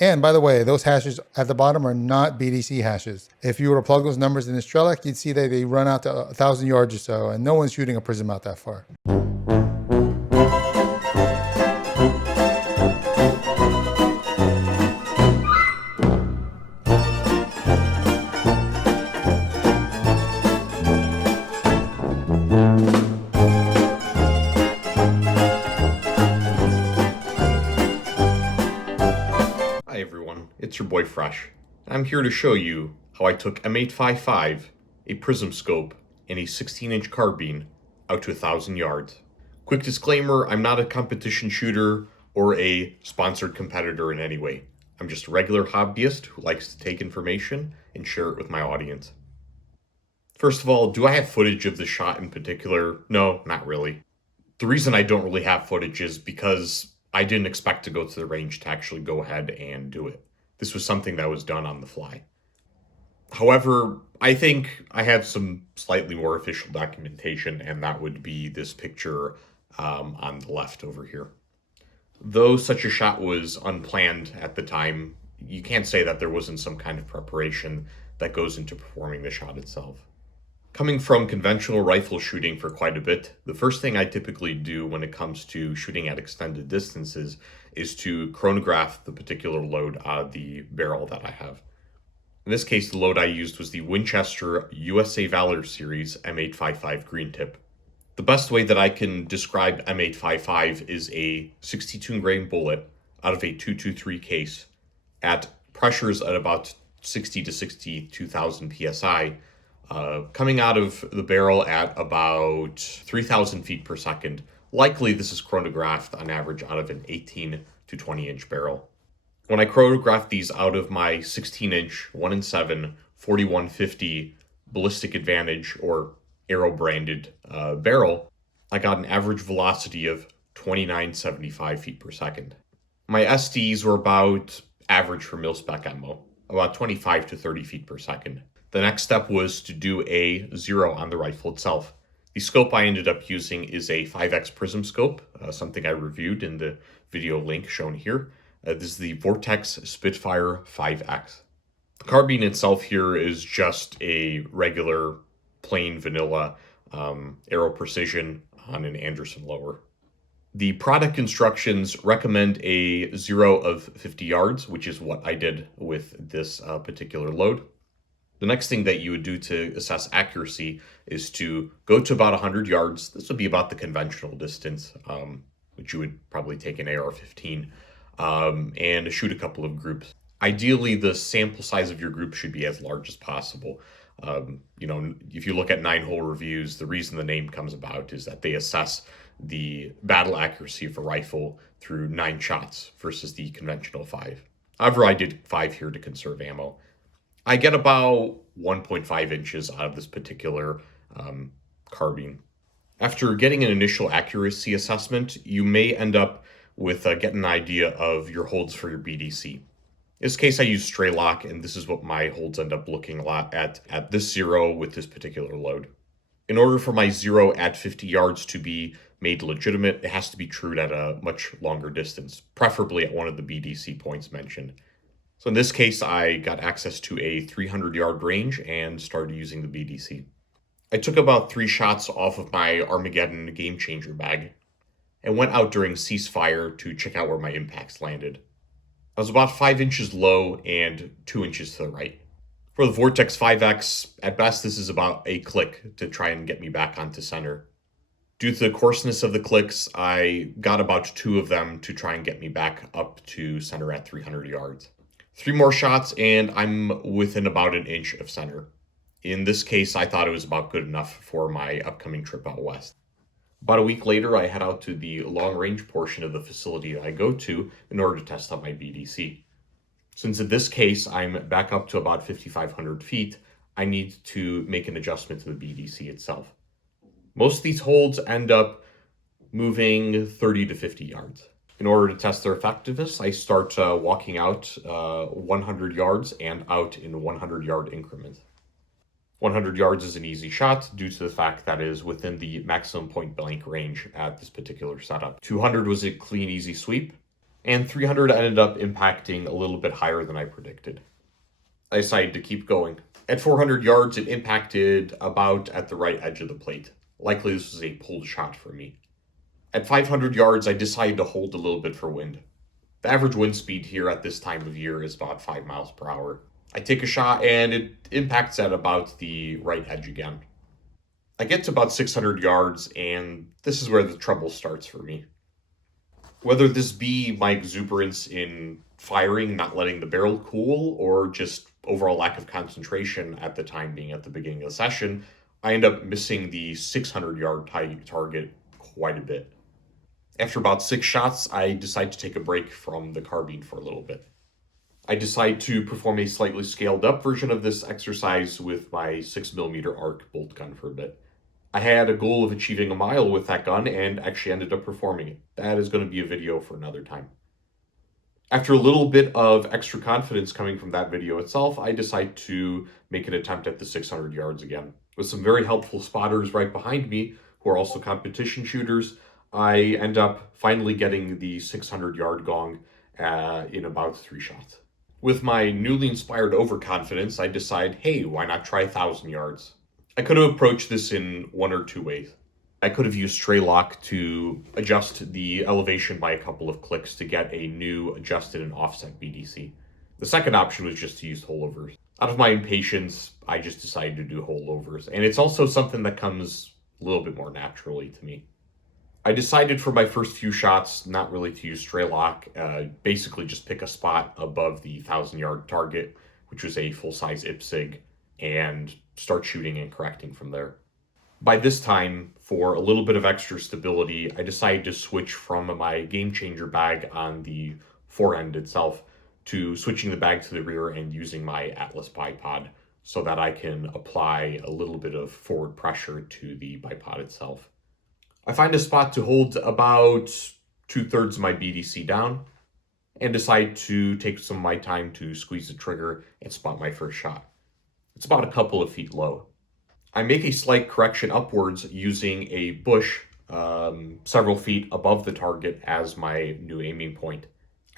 And by the way, those hashes at the bottom are not BDC hashes. If you were to plug those numbers in the Strelec, you'd see that they run out to 1,000 yards or so, and no one's shooting a prism out that far. Hi everyone, it's your boy Fresh. I'm here to show you how I took M855, a prism scope, and a 16-inch carbine out to 1,000 yards. Quick disclaimer, I'm not a competition shooter or a sponsored competitor in any way. I'm just a regular hobbyist who likes to take information and share it with my audience. First of all, do I have footage of the shot in particular? No, not really. The reason I don't really have footage is because I didn't expect to go to the range to actually go ahead and do it. This was something that was done on the fly. However, I think I have some slightly more official documentation, and that would be this picture on the left over here. Though such a shot was unplanned at the time, you can't say that there wasn't some kind of preparation that goes into performing the shot itself. Coming from conventional rifle shooting for quite a bit, the first thing I typically do when it comes to shooting at extended distances is to chronograph the particular load out of the barrel that I have. In this case, the load I used was the Winchester USA Valor Series M855 green tip. The best way that I can describe M855 is a 62 grain bullet out of a 223 case at pressures at about 60 to 62,000 psi, coming out of the barrel at about 3,000 feet per second. Likely this is chronographed on average out of an 18 to 20 inch barrel. When I chronographed these out of my 16-inch 1-in-7 4150 Ballistic Advantage or Aero branded barrel, I got an average velocity of 2975 feet per second. My SDs were about average for mil-spec ammo, about 25 to 30 feet per second. The next step was to do a zero on the rifle itself. The scope I ended up using is a 5X prism scope, something I reviewed in the video link shown here. This is the Vortex Spitfire 5X. The carbine itself here is just a regular, plain vanilla Aero Precision on an Anderson lower. The product instructions recommend a zero of 50 yards, which is what I did with this particular load. The next thing that you would do to assess accuracy is to go to about 100 yards. This would be about the conventional distance, which you would probably take an AR-15, and shoot a couple of groups. Ideally, the sample size of your group should be as large as possible. If you look at 9-hole reviews, the reason the name comes about is that they assess the battle accuracy of a rifle through 9 shots versus the conventional 5. However, I did 5 here to conserve ammo. I get about 1.5 inches out of this particular carbine. After getting an initial accuracy assessment, you may end up with getting an idea of your holds for your BDC. In this case, I use stray lock, and this is what my holds end up looking a lot at this zero with this particular load. In order for my zero at 50 yards to be made legitimate, it has to be trued at a much longer distance, preferably at one of the BDC points mentioned. So in this case, I got access to a 300-yard range and started using the BDC. I took about 3 shots off of my Armageddon Game Changer bag and went out during ceasefire to check out where my impacts landed. I was about 5 inches low and 2 inches to the right. For the Vortex 5X, at best this is about a click to try and get me back onto center. Due to the coarseness of the clicks, I got about 2 of them to try and get me back up to center at 300 yards. 3 more shots and I'm within about an inch of center. In this case, I thought it was about good enough for my upcoming trip out west. About a week later, I head out to the long-range portion of the facility that I go to in order to test out my BDC. Since in this case, I'm back up to about 5,500 feet, I need to make an adjustment to the BDC itself. Most of these holds end up moving 30 to 50 yards. In order to test their effectiveness, I start walking out 100 yards and out in 100-yard increments. 100 yards is an easy shot due to the fact that it is within the maximum point blank range at this particular setup. 200 was a clean, easy sweep, and 300 ended up impacting a little bit higher than I predicted. I decided to keep going. At 400 yards, it impacted about at the right edge of the plate. Likely this was a pulled shot for me. At 500 yards, I decided to hold a little bit for wind. The average wind speed here at this time of year is about 5 miles per hour. I take a shot and it impacts at about the right edge again. I get to about 600 yards and this is where the trouble starts for me. Whether this be my exuberance in firing, not letting the barrel cool, or just overall lack of concentration at the time being at the beginning of the session, I end up missing the 600-yard target quite a bit. After about 6 shots, I decide to take a break from the carbine for a little bit. I decide to perform a slightly scaled up version of this exercise with my 6mm arc bolt gun for a bit. I had a goal of achieving a mile with that gun and actually ended up performing it. That is going to be a video for another time. After a little bit of extra confidence coming from that video itself, I decide to make an attempt at the 600 yards again. With some very helpful spotters right behind me, who are also competition shooters, I end up finally getting the 600-yard gong in about 3 shots. With my newly inspired overconfidence, I decide, hey, why not try 1,000 yards? I could have approached this in one or two ways. I could have used tray lock to adjust the elevation by a couple of clicks to get a new adjusted and offset BDC. The second option was just to use holdovers. Out of my impatience, I just decided to do holdovers, and it's also something that comes a little bit more naturally to me. I decided for my first few shots not really to use tray lock, basically just pick a spot above the 1,000-yard target, which was a full-size IPSIG, and start shooting and correcting from there. By this time, for a little bit of extra stability, I decided to switch from my Game Changer bag on the forend itself to switching the bag to the rear and using my Atlas bipod so that I can apply a little bit of forward pressure to the bipod itself. I find a spot to hold about 2/3 of my BDC down and decide to take some of my time to squeeze the trigger and spot my first shot. It's about a couple of feet low. I make a slight correction upwards using a bush several feet above the target as my new aiming point.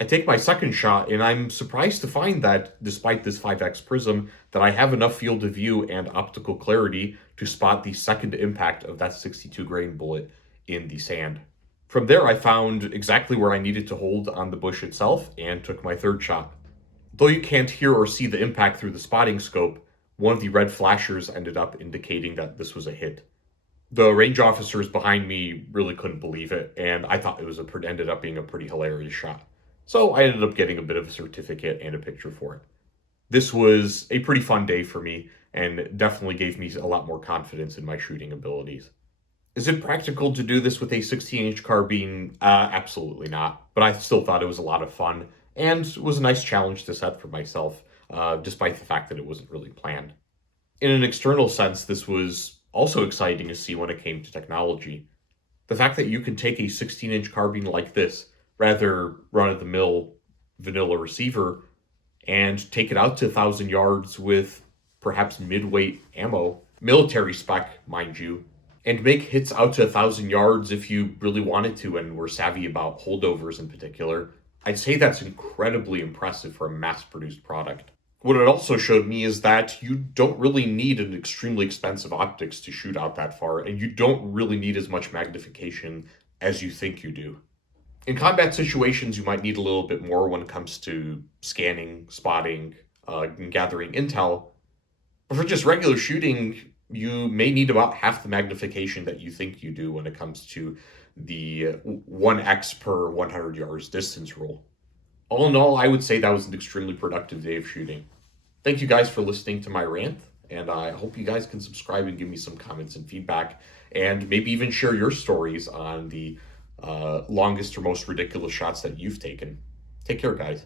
I take my second shot and I'm surprised to find that despite this 5x prism that I have enough field of view and optical clarity to spot the second impact of that 62 grain bullet in the sand. From there I found exactly where I needed to hold on the bush itself and took my third shot. Though you can't hear or see the impact through the spotting scope, one of the red flashers ended up indicating that this was a hit. The range officers behind me really couldn't believe it, and I thought it ended up being a pretty hilarious shot. So I ended up getting a bit of a certificate and a picture for it. This was a pretty fun day for me, and definitely gave me a lot more confidence in my shooting abilities. Is it practical to do this with a 16-inch carbine? Absolutely not, but I still thought it was a lot of fun, and it was a nice challenge to set for myself. Despite the fact that it wasn't really planned. In an external sense, this was also exciting to see when it came to technology. The fact that you can take a 16-inch carbine like this, rather run-of-the-mill vanilla receiver, and take it out to 1,000 yards with perhaps mid-weight ammo, military spec, mind you, and make hits out to 1,000 yards if you really wanted to and were savvy about holdovers in particular, I'd say that's incredibly impressive for a mass-produced product. What it also showed me is that you don't really need an extremely expensive optics to shoot out that far, and you don't really need as much magnification as you think you do. In combat situations, you might need a little bit more when it comes to scanning, spotting, and gathering intel. But for just regular shooting, you may need about half the magnification that you think you do when it comes to the 1x per 100 yards distance rule. All in all, I would say that was an extremely productive day of shooting. Thank you guys for listening to my rant, and I hope you guys can subscribe and give me some comments and feedback, and maybe even share your stories on the longest or most ridiculous shots that you've taken. Take care, guys.